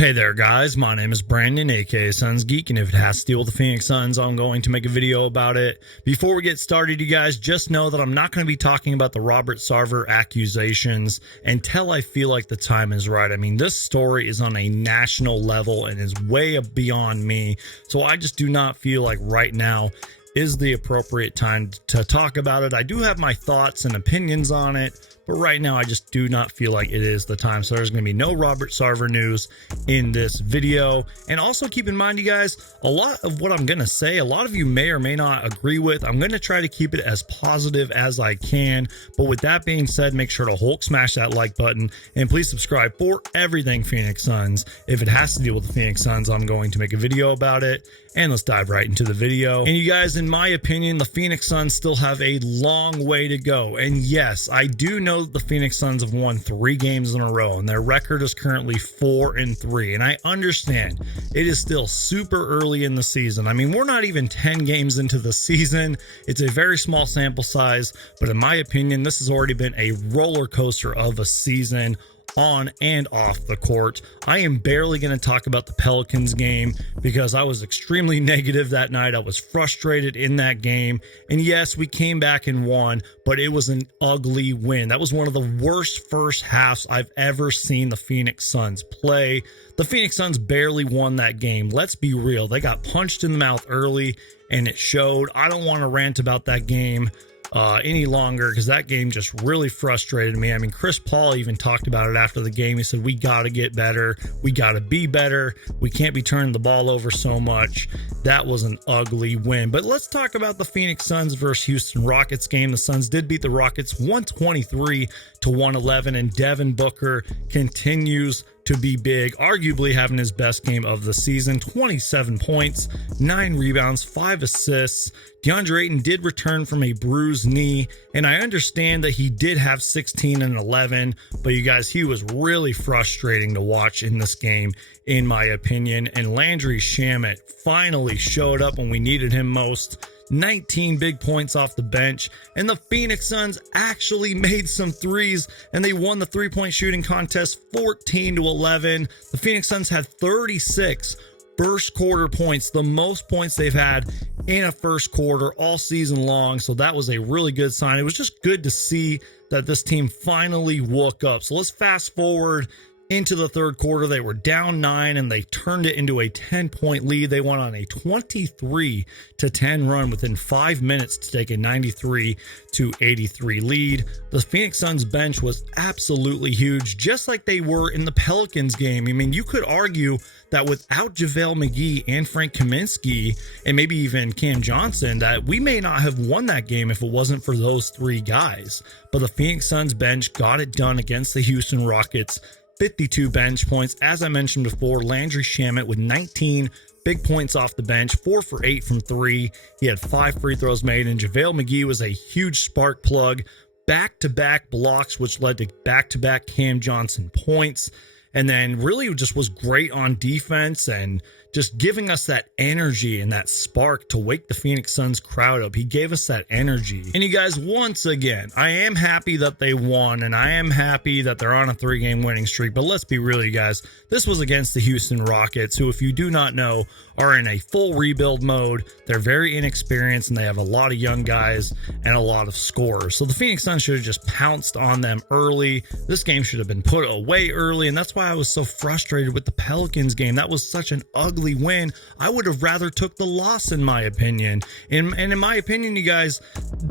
Hey there guys, my name is Brandon aka Suns Geek, and if it has to deal with the Phoenix Suns, I'm going to make a video about it. Before we get started, you guys just know that I'm not going to be talking about the Robert Sarver accusations until I feel like the time is right. I mean, this story is on a national level and is way beyond me, so I just do not feel like right now is the appropriate time to talk about it. I do have my thoughts and opinions on it, but right now I just do not feel like it is the time. So there's going to be no Robert Sarver news in this video. And also keep in mind, you guys, a lot of what I'm going to say, a lot of you may or may not agree with. I'm going to try to keep it as positive as I can. But with that being said, make sure to Hulk smash that like button and please subscribe for everything Phoenix Suns. If it has to deal with the Phoenix Suns, I'm going to make a video about it. And let's dive right into the video. And you guys, in my opinion, the Phoenix Suns still have a long way to go. And yes, I do know that the Phoenix Suns have won 3 games in a row, and their record is currently 4-3. And I understand it is still super early in the season. I mean, we're not even 10 games into the season. It's a very small sample size, but in my opinion, this has already been a roller coaster of a season on and off the court. I am barely going to talk about the Pelicans game because I was extremely negative that night. I was frustrated in that game. And yes, we came back and won, but it was an ugly win. That was one of the worst first halves I've ever seen the Phoenix Suns play. The Phoenix Suns barely won that game. Let's be real. They got punched in the mouth early and it showed. I don't want to rant about that game any longer because that game just really frustrated me. I mean, Chris Paul even talked about it after the game. He said, we got to get better. We got to be better. We can't be turning the ball over so much. That was an ugly win. But let's talk about the Phoenix Suns versus Houston Rockets game. The Suns did beat the Rockets 123-111, and Devin Booker continues to be big, arguably having his best game of the season. 27 points, 9 rebounds, 5 assists. DeAndre Ayton did return from a bruised knee, and I understand that he did have 16 and 11, but you guys, he was really frustrating to watch in this game, in my opinion. And Landry Shamet finally showed up when we needed him most. 19 big points off the bench, and the Phoenix Suns actually made some threes, and they won the three-point shooting contest 14-11. The Phoenix Suns had 36 first quarter points, the most points they've had in a first quarter all season long, so that was a really good sign. It was just good to see that this team finally woke up. So let's fast forward into the third quarter. They were down 9 and they turned it into a 10-point lead. They went on a 23-10 run within 5 minutes to take a 93-83 lead. The Phoenix Suns bench was absolutely huge, just like they were in the Pelicans game. I mean, you could argue that without JaVale McGee and Frank Kaminsky and maybe even Cam Johnson, that we may not have won that game if it wasn't for those 3 guys. But the Phoenix Suns bench got it done against the Houston Rockets. 52 bench points. As I mentioned before, Landry Shamet with 19 big points off the bench, 4 for 8 from 3. He had 5 free throws made, and JaVale McGee was a huge spark plug. Back-to-back blocks, which led to back-to-back Cam Johnson points. And then really just was great on defense and just giving us that energy and that spark to wake the Phoenix Suns crowd up. He gave us that energy. And you guys, once again, I am happy that they won, and I am happy that they're on a 3-game winning streak. But let's be real, you guys. This was against the Houston Rockets, who, if you do not know, are in a full rebuild mode. They're very inexperienced, and they have a lot of young guys and a lot of scorers. So the Phoenix Suns should have just pounced on them early. This game should have been put away early, and that's why I was so frustrated with the Pelicans game. That was such an ugly win. I would have rather took the loss, in my opinion. And in my opinion, you guys,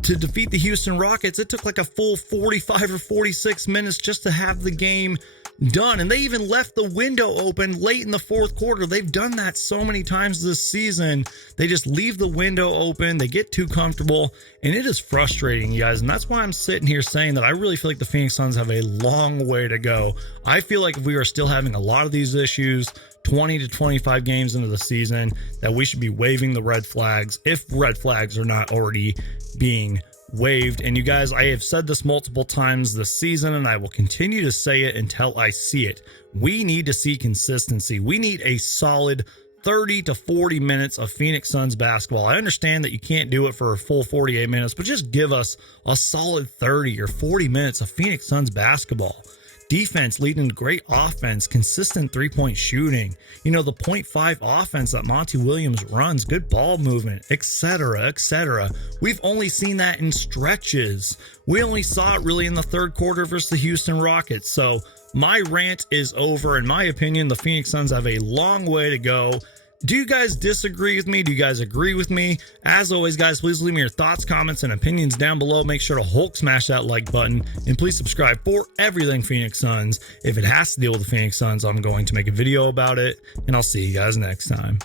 to defeat the Houston Rockets, it took like a full 45 or 46 minutes just to have the game done. And they even left the window open late in the fourth quarter. They've done that so many times this season. They just leave the window open. They get too comfortable, and it is frustrating, you guys. And that's why I'm sitting here saying that I really feel like the Phoenix Suns have a long way to go. I feel like if we are still having a lot of these issues 20 to 25 games into the season, that we should be waving the red flags, if red flags are not already being waved. And you guys, I have said this multiple times this season, and I will continue to say it until I see it. We need to see consistency. We need a solid 30 to 40 minutes of Phoenix Suns basketball. I understand that you can't do it for a full 48 minutes, but just give us a solid 30 or 40 minutes of Phoenix Suns basketball. defense leading to great offense, consistent three-point shooting, the 0.5 offense that Monty Williams runs, good ball movement, etc., etc. We've only seen that in stretches. We only saw it really in the third quarter versus the Houston Rockets. So my rant is over. In my opinion, the Phoenix Suns have a long way to go. Do you guys disagree with me? Do you guys agree with me? As always, guys, please leave me your thoughts, comments, and opinions down below. Make sure to Hulk smash that like button, and please subscribe for everything Phoenix Suns. If it has to deal with the Phoenix Suns, I'm going to make a video about it, and I'll see you guys next time.